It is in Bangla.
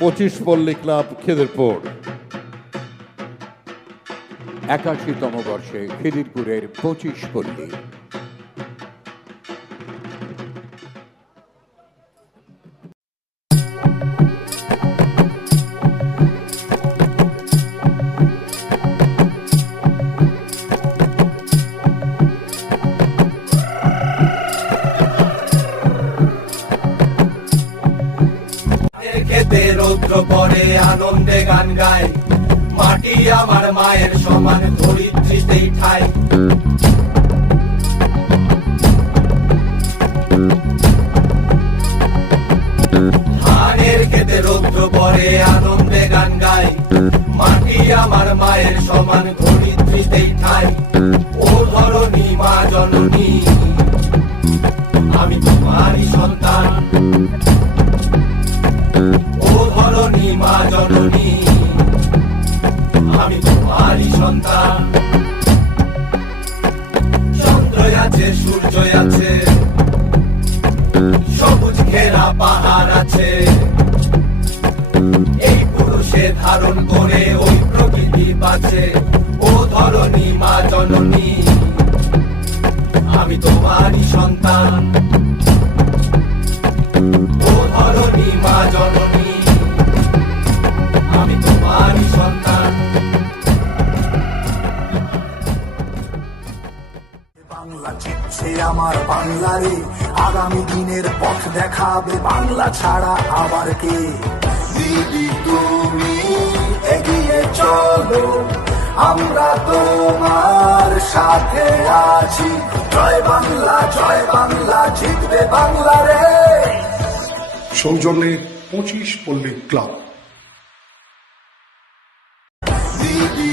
25 পল্লী ক্লাব খিদিরপুর। 81তম বর্ষে খিদিরপুরের 25 পল্লী। খেতে রৌদ্র পরে আনন্দে গান গায়, মাটি আমার মায়ের সমান ধরিত্রীতেই ঠাই। ধানের খেতে রৌদ্র পরে আনন্দে গান গায়, মাটি আমার মায়ের সমান ধরিত্রীতেই ঠাই। ও ধরণী মা জননী, আমি তোমারই সন্তান। ও ধরণী মা জননী, আমি তোমারই সন্তান। চন্দ্র আছে, সূর্য আছে, সবুজ ঘেরা পাহাড় আছে, এই পুরুষে ধারণ করে ওই প্রকৃতি বাঁচে। ও ধরণী মা জননী, আমি তোমারই সন্তান। ও ধরণী মা জননী, আমি তোমারই সন্তান। বাংলা চিচ্ছে আমার বাংলারে, আগামী দিনের পথ দেখাবে বাংলা ছাড়া আবার কে। দিদি তুমি এগিয়ে চলো, আমরা তোমার সাথে আছি। জয় বাংলা, জয় বাংলা, জিতবে বাংলা রে। সৌজন্যে 25 পল্লী ক্লাব। দিদি